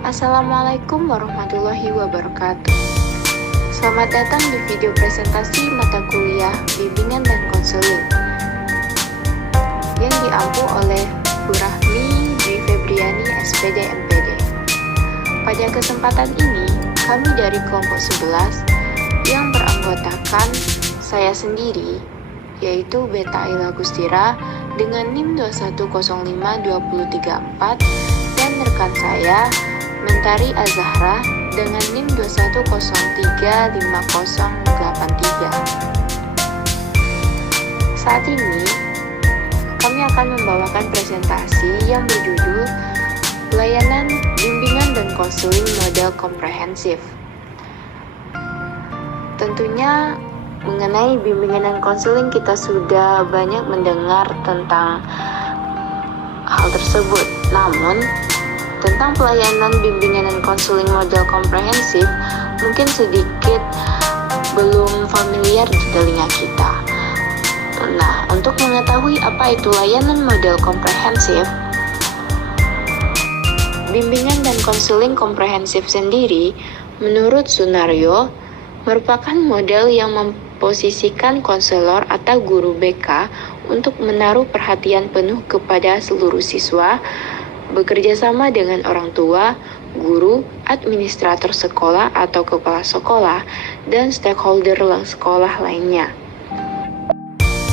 Assalamualaikum warahmatullahi wabarakatuh. Selamat datang di video presentasi mata kuliah Bimbingan dan Konseling yang diampu oleh Bu Rahmi Dwi Febriani SPD MPD. Pada kesempatan ini, kami dari kelompok 11 yang beranggotakan saya sendiri, yaitu Beta Ayla Gustira dengan NIM 2105234 dan rekan saya Mentari Azahra dengan NIM 210350883. Saat ini, kami akan membawakan presentasi yang berjudul Pelayanan Bimbingan dan Konseling Model Komprehensif. Tentunya mengenai bimbingan dan konseling kita sudah banyak mendengar tentang hal tersebut. Namun, tentang pelayanan bimbingan dan konseling model komprehensif mungkin sedikit belum familiar di telinga kita. Nah, untuk mengetahui apa itu layanan model komprehensif, bimbingan dan konseling komprehensif sendiri menurut Sunario merupakan model yang memposisikan konselor atau guru BK untuk menaruh perhatian penuh kepada seluruh siswa, bekerja sama dengan orang tua, guru, administrator sekolah atau kepala sekolah, dan stakeholder sekolah lainnya.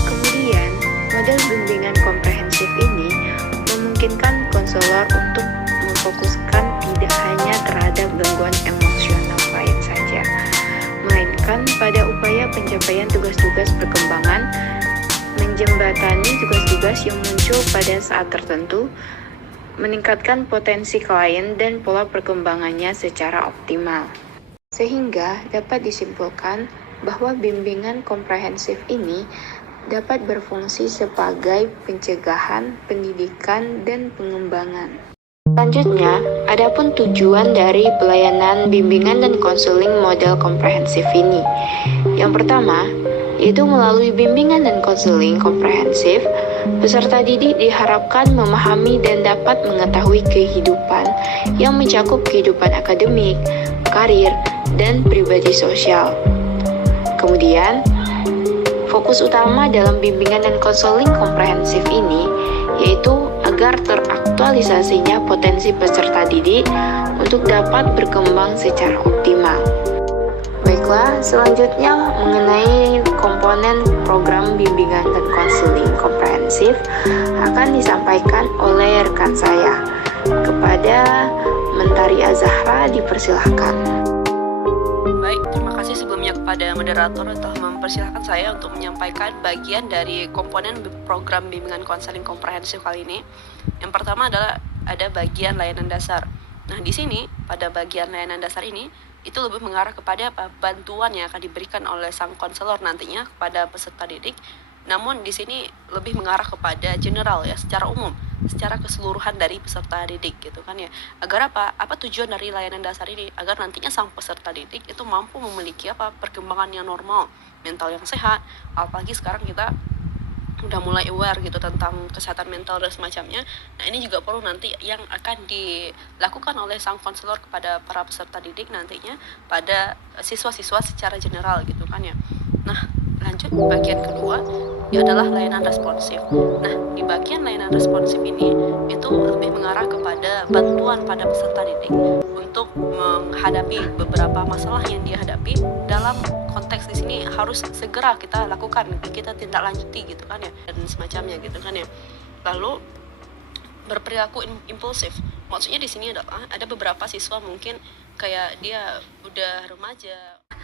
Kemudian, model bimbingan komprehensif ini memungkinkan konselor untuk memfokuskan tidak hanya terhadap gangguan emosional klien saja, melainkan pada upaya pencapaian tugas-tugas perkembangan, menjembatani tugas-tugas yang muncul pada saat tertentu, meningkatkan potensi klien dan pola perkembangannya secara optimal. Sehingga dapat disimpulkan bahwa bimbingan komprehensif ini dapat berfungsi sebagai pencegahan, pendidikan, dan pengembangan. Selanjutnya, adapun tujuan dari pelayanan bimbingan dan konseling model komprehensif ini. Yang pertama, yaitu melalui bimbingan dan konseling komprehensif, peserta didik diharapkan memahami dan dapat mengetahui kehidupan yang mencakup kehidupan akademik, karir, dan pribadi sosial. Kemudian, fokus utama dalam bimbingan dan konseling komprehensif ini yaitu agar teraktualisasinya potensi peserta didik untuk dapat berkembang secara optimal. Baiklah, selanjutnya mengenai komponen program bimbingan dan konseling komprehensif akan disampaikan oleh rekan saya. Kepada Mentari Azahra dipersilahkan. Baik, terima kasih sebelumnya kepada moderator telah mempersilahkan saya untuk menyampaikan bagian dari komponen program bimbingan konseling komprehensif kali ini. Yang pertama adalah ada bagian layanan dasar. Nah, di sini pada bagian layanan dasar ini itu lebih mengarah kepada bantuan yang akan diberikan oleh sang konselor nantinya kepada peserta didik. Namun di sini lebih mengarah kepada general ya, secara umum, secara keseluruhan dari peserta didik gitu kan ya. Agar apa? Apa tujuan dari layanan dasar ini? Agar nantinya sang peserta didik itu mampu memiliki perkembangan yang normal, mental yang sehat. Apalagi sekarang kita udah mulai aware gitu tentang kesehatan mental dan semacamnya. Nah, ini juga perlu nanti yang akan dilakukan oleh sang konselor kepada para peserta didik nantinya pada siswa-siswa secara general gitu kan ya. Nah, lanjut bagian kedua ya adalah layanan responsif. Nah, di bagian layanan responsif ini itu lebih mengarah kepada bantuan pada peserta didik untuk menghadapi beberapa masalah yang dia hadapi. Dalam konteks di sini harus segera kita lakukan, kita tindak lanjuti gitu kan ya, dan semacamnya gitu kan ya. Lalu berperilaku impulsif. Maksudnya di sini adalah ada beberapa siswa mungkin kayak dia udah remaja.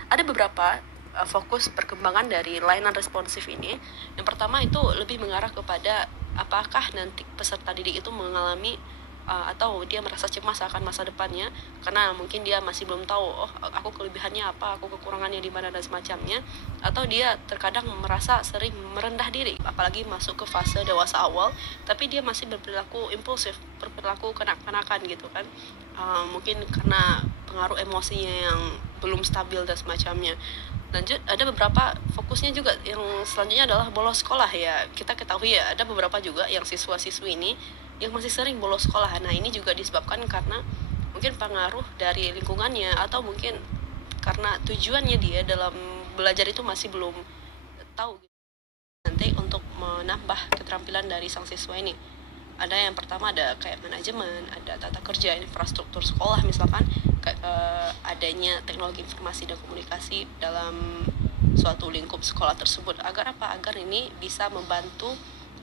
Ada beberapa fokus perkembangan dari layanan responsif ini. Yang pertama itu lebih mengarah kepada apakah nanti peserta didik itu mengalami atau dia merasa cemas akan masa depannya karena mungkin dia masih belum tahu, oh aku kelebihannya apa, aku kekurangannya di mana dan semacamnya, atau dia terkadang merasa sering merendah diri apalagi masuk ke fase dewasa awal tapi dia masih berperilaku impulsif, berperilaku kanak-kanakan gitu kan. Mungkin karena pengaruh emosinya yang belum stabil dan semacamnya. Lanjut, ada beberapa fokusnya juga yang selanjutnya adalah bolos sekolah ya. Kita ketahui ya, ada beberapa juga yang siswa-siswi ini yang masih sering bolos sekolah. Nah, ini juga disebabkan karena mungkin pengaruh dari lingkungannya, atau mungkin karena tujuannya dia dalam belajar itu masih belum tahu nanti untuk menambah keterampilan dari sang siswa ini. Ada yang pertama ada kayak manajemen, ada tata kerja, infrastruktur sekolah misalkan, adanya teknologi informasi dan komunikasi dalam suatu lingkup sekolah tersebut. Agar apa? Agar ini bisa membantu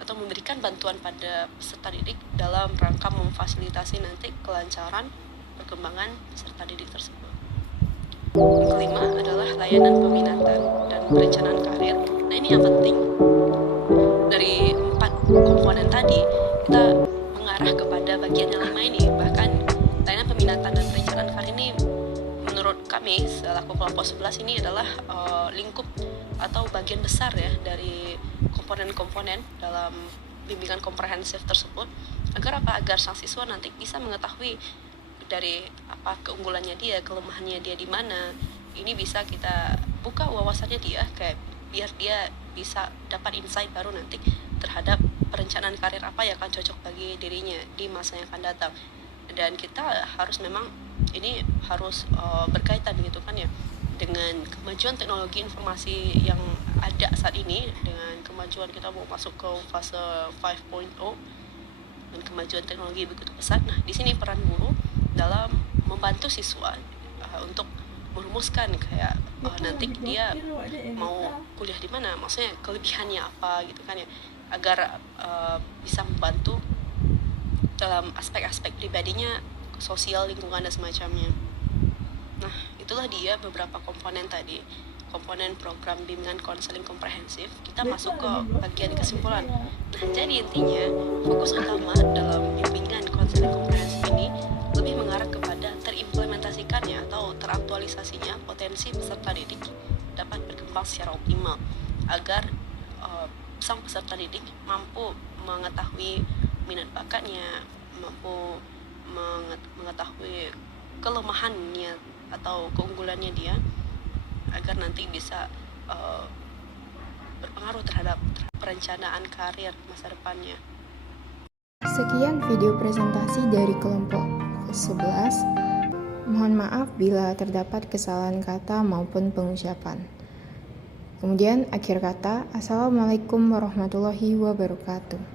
atau memberikan bantuan pada peserta didik dalam rangka memfasilitasi nanti kelancaran perkembangan peserta didik tersebut. Yang kelima adalah layanan peminatan dan perencanaan karir. Nah, ini yang penting. Dari 4 komponen tadi, kita mengarah kepada bagian yang 5 ini. Bahkan layanan peminatan dan perencanaan karir ini menurut kami selaku kelompok 11 ini adalah lingkup atau bagian besar ya dari komponen-komponen dalam bimbingan komprehensif tersebut. Agar apa? Agar sang siswa nanti bisa mengetahui dari apa keunggulannya dia, kelemahannya dia di mana. Ini bisa kita buka wawasannya dia, kayak biar dia bisa dapat insight baru nanti terhadap perencanaan karir apa yang akan cocok bagi dirinya di masa yang akan datang. Dan kita harus memang ini harus berkaitan gitu kan ya dengan kemajuan teknologi informasi yang ada saat ini, dengan kemajuan kita mau masuk ke fase 5.0 dan kemajuan teknologi begitu pesat. Nah, di sini peran guru dalam membantu siswa untuk merumuskan kayak nanti dia mau kuliah di mana, maksudnya kelebihannya apa gitu kan ya, agar bisa membantu dalam aspek-aspek pribadinya, sosial, lingkungan dan semacamnya. Nah, itulah dia beberapa komponen tadi, komponen program bimbingan konseling komprehensif. Kita masuk ke bagian kesimpulan. Nah, jadi intinya fokus utama dalam bimbingan konseling komprehensif ini lebih mengarah kepada terimplementasikannya atau teraktualisasinya potensi peserta didik dapat berkembang secara optimal, agar sang peserta didik mampu mengetahui minat bakatnya, mampu mengetahui kelemahannya atau keunggulannya dia, agar nanti bisa berpengaruh terhadap perencanaan karir masa depannya. Sekian video presentasi dari kelompok 11. Mohon maaf bila terdapat kesalahan kata maupun pengucapan. Kemudian akhir kata, Assalamualaikum warahmatullahi wabarakatuh.